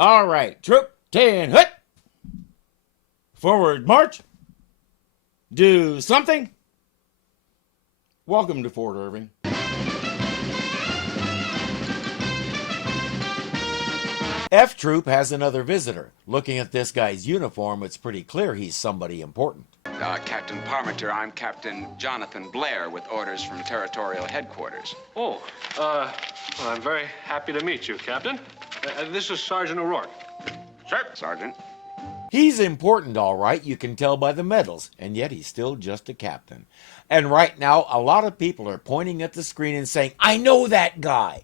All right, troop 10, hut! Forward march. Do something. Welcome to Fort Irving. F Troop has another visitor. Looking at this guy's uniform, it's pretty clear he's somebody important. Captain Parmenter, I'm Captain Jonathan Blair with orders from Territorial Headquarters. Oh, well, I'm very happy to meet you, Captain. This is Sergeant O'Rourke. Sir. Sergeant. He's important, all right, you can tell by the medals, and yet he's still just a captain. And right now, a lot of people are pointing at the screen and saying, I know that guy.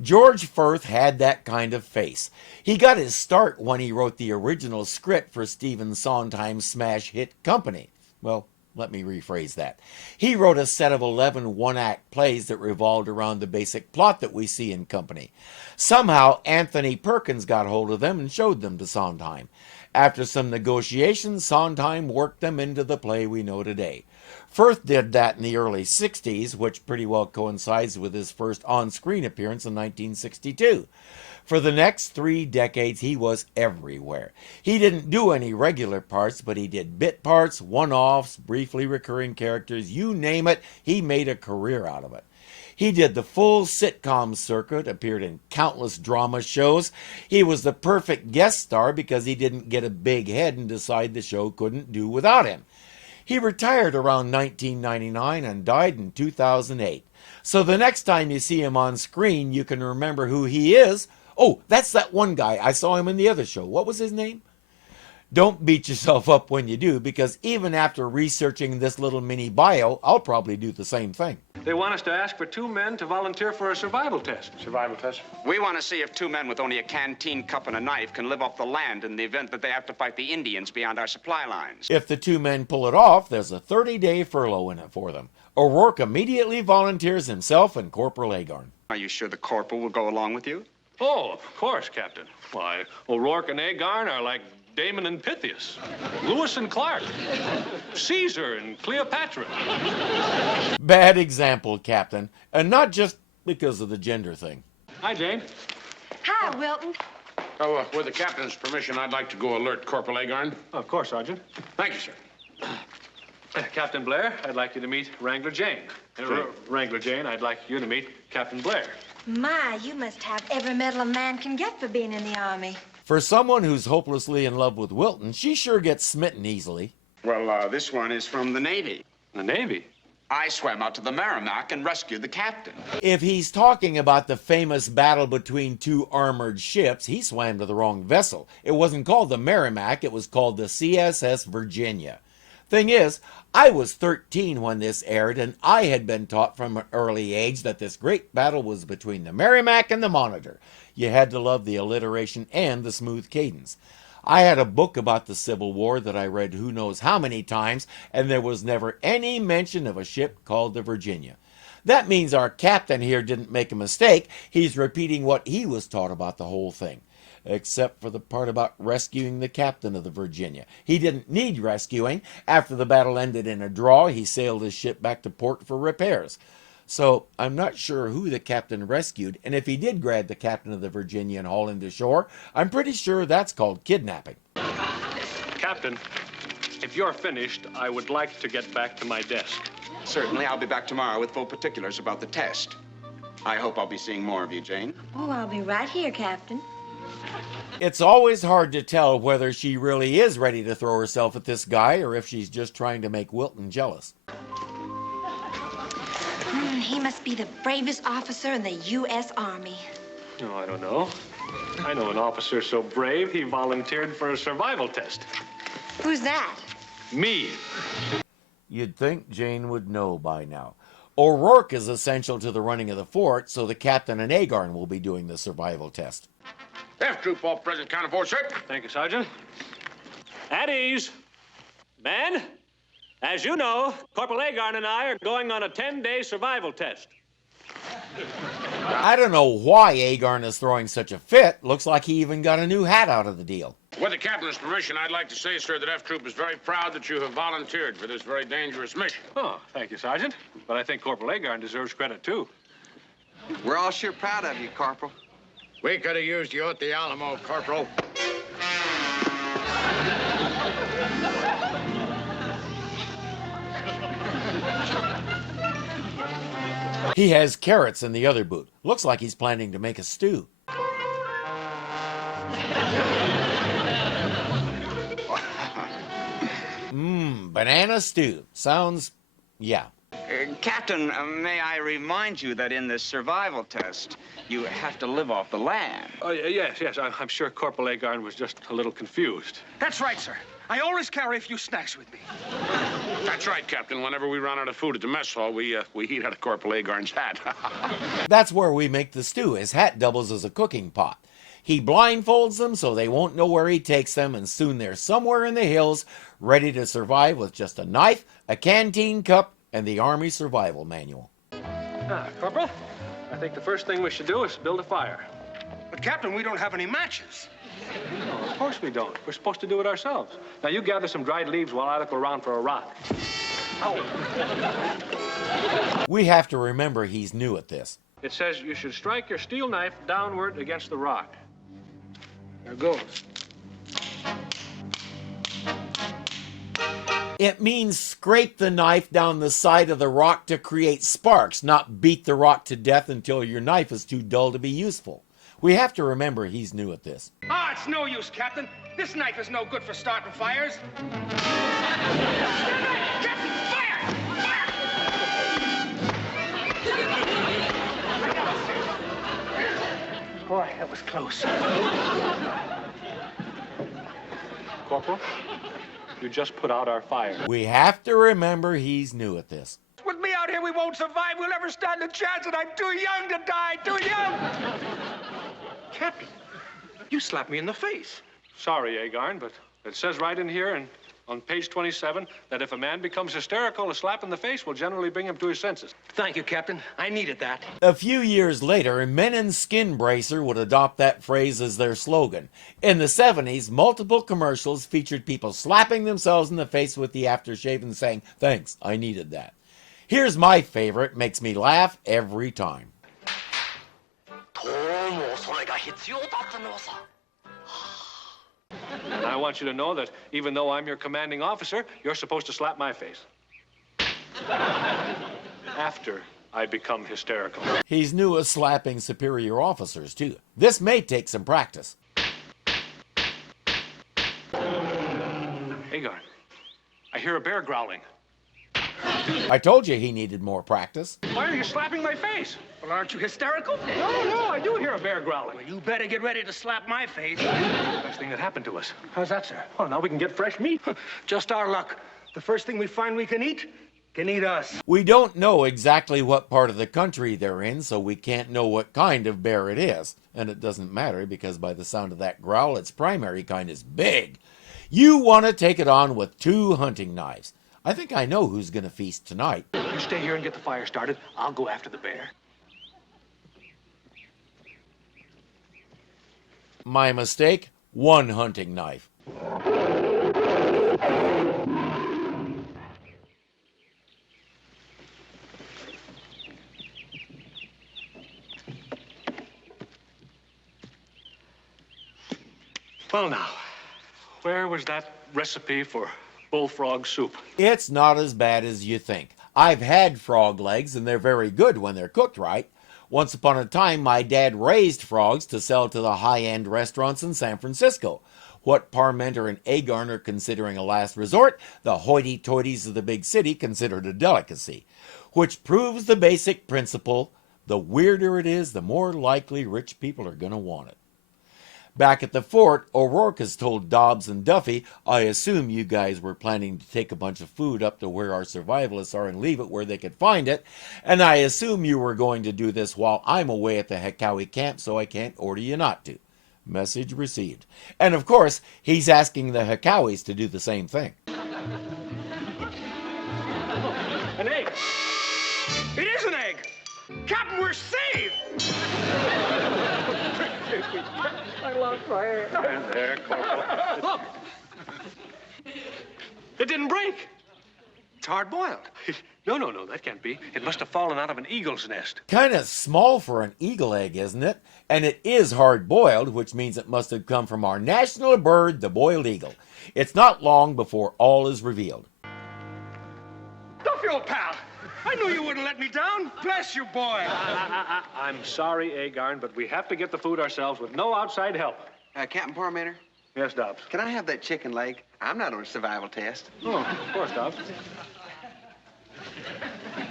George Firth had that kind of face. He got his start when he wrote the original script for Stephen Sondheim's smash hit Company. Well, let me rephrase that. He wrote a set of 11 one-act plays that revolved around the basic plot that we see in Company. Somehow, Anthony Perkins got hold of them and showed them to Sondheim. After some negotiations, Sondheim worked them into the play we know today. Firth did that in the early 60s, which pretty well coincides with his first on-screen appearance in 1962. For the next 3 decades, he was everywhere. He didn't do any regular parts, but he did bit parts, one-offs, briefly recurring characters, you name it, he made a career out of it. He did the full sitcom circuit, appeared in countless drama shows. He was the perfect guest star because he didn't get a big head and decide the show couldn't do without him. He retired around 1999 and died in 2008. So the next time you see him on screen, you can remember who he is. Oh, that's that one guy. I saw him in the other show. What was his name? Don't beat yourself up when you do, because even after researching this little mini bio, I'll probably do the same thing. They want us to ask for 2 men to volunteer for a survival test. Survival test? We want to see if 2 men with only a canteen cup and a knife can live off the land in the event that they have to fight the Indians beyond our supply lines. If the 2 men pull it off, there's a 30-day furlough in it for them. O'Rourke immediately volunteers himself and Corporal Agarn. Are you sure the corporal will go along with you? Oh, of course, Captain. Why, O'Rourke and Agarn are like Damon and Pythias, Lewis and Clark, Caesar and Cleopatra. Bad example, Captain, and not just because of the gender thing. Hi, Jane. Hi, Wilton. Oh, with the captain's permission, I'd like to go alert Corporal Agarn. Of course, Sergeant. Thank you, sir. Captain Blair, I'd like you to meet Wrangler Jane. Wrangler Jane, I'd like you to meet Captain Blair. My, you must have every medal a man can get for being in the Army. For someone who's hopelessly in love with Wilton, she sure gets smitten easily. Well, this one is from the Navy. The Navy? I swam out to the Merrimack and rescued the captain. If he's talking about the famous battle between 2 armored ships, he swam to the wrong vessel. It wasn't called the Merrimack, it was called the CSS Virginia. Thing is, I was 13 when this aired, and I had been taught from an early age that this great battle was between the Merrimack and the Monitor. You had to love the alliteration and the smooth cadence. I had a book about the Civil War that I read who knows how many times, and there was never any mention of a ship called the Virginia. That means our captain here didn't make a mistake. He's repeating what he was taught about the whole thing. Except for the part about rescuing the captain of the Virginia. He didn't need rescuing. After the battle ended in a draw, he sailed his ship back to port for repairs. So I'm not sure who the captain rescued, and if he did grab the captain of the Virginia and haul him to shore, I'm pretty sure that's called kidnapping. Captain, if you're finished, I would like to get back to my desk. Certainly, I'll be back tomorrow with full particulars about the test. I hope I'll be seeing more of you, Jane. Oh, I'll be right here, Captain. It's always hard to tell whether she really is ready to throw herself at this guy or if she's just trying to make Wilton jealous. He must be the bravest officer in the U.S. Army. Oh, I don't know. I know an officer so brave he volunteered for a survival test. Who's that? Me. You'd think Jane would know by now. O'Rourke is essential to the running of the fort, so the captain and Agarn will be doing the survival test. F Troop, all present, counted for, sir. Thank you, Sergeant. At ease. Men, as you know, Corporal Agarn and I are going on a 10-day survival test. I don't know why Agarn is throwing such a fit. Looks like he even got a new hat out of the deal. With the captain's permission, I'd like to say, sir, that F Troop is very proud that you have volunteered for this very dangerous mission. Oh, thank you, Sergeant. But I think Corporal Agarn deserves credit, too. We're all sure proud of you, Corporal. We could have used you at the Alamo, Corporal. He has carrots in the other boot. Looks like he's planning to make a stew. Banana stew. Sounds, yeah. Captain, may I remind you that in this survival test, you have to live off the land. Oh, yes. I'm sure Corporal Agarn was just a little confused. That's right, sir. I always carry a few snacks with me. That's right, Captain. Whenever we run out of food at the mess hall, we eat out of Corporal Agarn's hat. That's where we make the stew. His hat doubles as a cooking pot. He blindfolds them so they won't know where he takes them, and soon they're somewhere in the hills, ready to survive with just a knife, a canteen cup, and the Army Survival Manual. Corporal, I think the first thing we should do is build a fire. But, Captain, we don't have any matches. No, of course we don't. We're supposed to do it ourselves. Now, you gather some dried leaves while I look around for a rock. We have to remember he's new at this. It says you should strike your steel knife downward against the rock. There goes. It means scrape the knife down the side of the rock to create sparks, not beat the rock to death until your knife is too dull to be useful. We have to remember he's new at this. Ah, it's no use, Captain. This knife is no good for starting fires. Captain, fire! Fire! Boy, that was close. Corporal, you just put out our fire. We have to remember he's new at this. With me out here, we won't survive. We'll never stand a chance, and I'm too young to die. Too young! Captain, you slapped me in the face. Sorry, Agarn, but it says right in here and on page 27 that if a man becomes hysterical, a slap in the face will generally bring him to his senses. Thank you, Captain. I needed that. A few years later, Men in Skin Bracer would adopt that phrase as their slogan. In the 70s, multiple commercials featured people slapping themselves in the face with the aftershave and saying, "Thanks, I needed that." Here's my favorite, makes me laugh every time. And I want you to know that even though I'm your commanding officer, you're supposed to slap my face. After I become hysterical. He's new at slapping superior officers, too. This may take some practice. Agarn, I hear a bear growling. I told you he needed more practice. Why are you slapping my face? Well, aren't you hysterical? No, I do hear a bear growling. Well, you better get ready to slap my face. Best thing that happened to us. How's that, sir? Well, now we can get fresh meat. Just our luck. The first thing we find we can eat us. We don't know exactly what part of the country they're in, so we can't know what kind of bear it is. And it doesn't matter because by the sound of that growl, its primary kind is big. You want to take it on with 2 hunting knives. I think I know who's going to feast tonight. You stay here and get the fire started. I'll go after the bear. My mistake, 1 hunting knife. Well, now, where was that recipe for bullfrog soup? It's not as bad as you think. I've had frog legs, and they're very good when they're cooked right. Once upon a time, my dad raised frogs to sell to the high-end restaurants in San Francisco. What Parmenter and Agarn are considering a last resort, the hoity-toities of the big city considered a delicacy, which proves the basic principle: the weirder it is, the more likely rich people are going to want it. Back at the fort, O'Rourke has told Dobbs and Duffy, "I assume you guys were planning to take a bunch of food up to where our survivalists are and leave it where they could find it, and I assume you were going to do this while I'm away at the Hekawi camp, so I can't order you not to." Message received. And of course, he's asking the Hekawis to do the same thing. An egg! It is an egg! Captain, we're saved! I lost my hair. And there, Corporal. Look! It didn't break. It's hard-boiled. No, No, that can't be. It must have fallen out of an eagle's nest. Kind of small for an eagle egg, isn't it? And it is hard-boiled, which means it must have come from our national bird, the boiled eagle. It's not long before all is revealed. Duffy, old pal. I knew you wouldn't let me down. Bless you, boy. I'm sorry, Agarn, but we have to get the food ourselves with no outside help. Captain Parmenter, Yes, Dobbs. can I have that chicken leg? I'm not on a survival test. Oh, of course, Dobbs.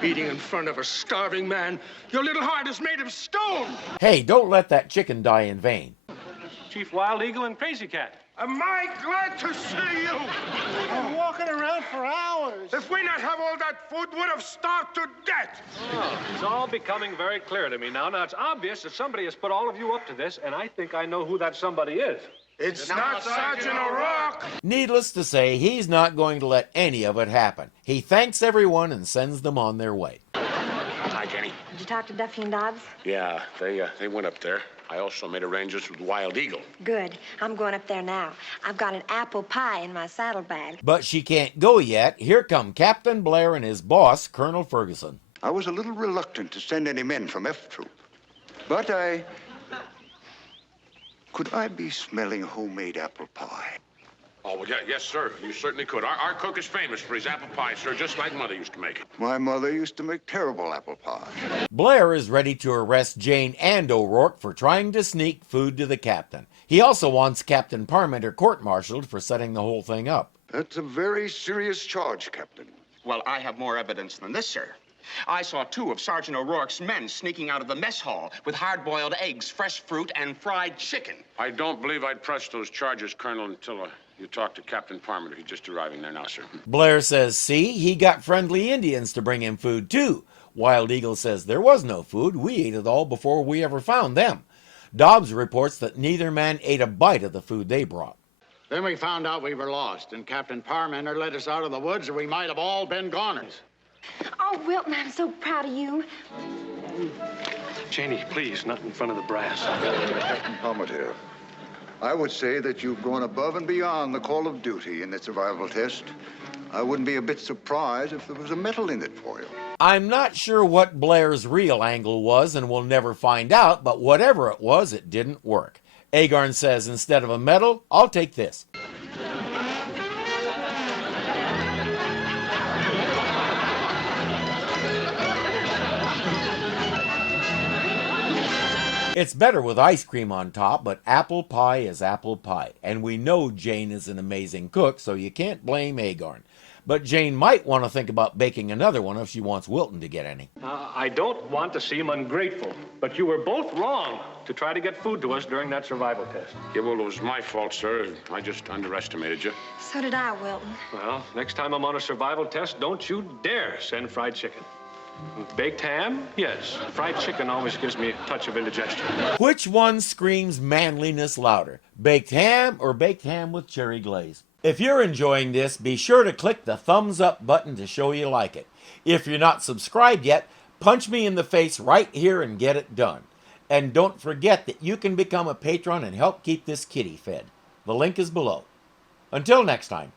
Eating in front of a starving man. Your little heart is made of stone. Hey, don't let that chicken die in vain. Chief Wild Eagle and Crazy Cat. Am I glad to see you? Been walking around for hours. If we not have all that food, would have starved to death. Oh, it's all becoming very clear to me now. Now, it's obvious that somebody has put all of you up to this, and I think I know who that somebody is. It's not Sergeant O'Rourke. Needless to say, he's not going to let any of it happen. He thanks everyone and sends them on their way. Hi, Jenny. Did you talk to Duffy and Dobbs? Yeah, they went up there. I also made arrangements with Wild Eagle. Good. I'm going up there now. I've got an apple pie in my saddlebag. But she can't go yet. Here come Captain Blair and his boss, Colonel Ferguson. I was a little reluctant to send any men from F Troop, but could I be smelling homemade apple pie? Oh, well, yeah, yes, sir. You certainly could. Our cook is famous for his apple pie, sir, just like Mother used to make it. My mother used to make terrible apple pie. Blair is ready to arrest Jane and O'Rourke for trying to sneak food to the captain. He also wants Captain Parmenter court-martialed for setting the whole thing up. That's a very serious charge, Captain. Well, I have more evidence than this, sir. I saw 2 of Sergeant O'Rourke's men sneaking out of the mess hall with hard-boiled eggs, fresh fruit, and fried chicken. I don't believe I'd press those charges, Colonel, until you talk to Captain Parmenter. He's just arriving there now, sir. Blair says, see, he got friendly Indians to bring him food too. Wild Eagle says there was no food. We ate it all before we ever found them. Dobbs reports that neither man ate a bite of the food they brought. Then we found out we were lost, and Captain Parmenter led us out of the woods, or we might have all been goners. Oh, Wilton, I'm so proud of you. Janie, please, not in front of the brass. Captain Parmenter, I would say that you've gone above and beyond the call of duty in the survival test. I wouldn't be a bit surprised if there was a medal in it for you. I'm not sure what Blair's real angle was, and we'll never find out, but whatever it was, it didn't work. Agarn says, instead of a medal, I'll take this. It's better with ice cream on top, but apple pie is apple pie. And we know Jane is an amazing cook, so you can't blame Agarn. But Jane might want to think about baking another one if she wants Wilton to get any. I don't want to seem ungrateful, but you were both wrong to try to get food to us during that survival test. Yeah, well, it was my fault, sir. I just underestimated you. So did I, Wilton. Well, next time I'm on a survival test, don't you dare send fried chicken. Baked ham? Yes. Fried chicken always gives me a touch of indigestion. Which one screams manliness louder? Baked ham or baked ham with cherry glaze? If you're enjoying this, be sure to click the thumbs up button to show you like it. If you're not subscribed yet, punch me in the face right here and get it done. And don't forget that you can become a patron and help keep this kitty fed. The link is below. Until next time.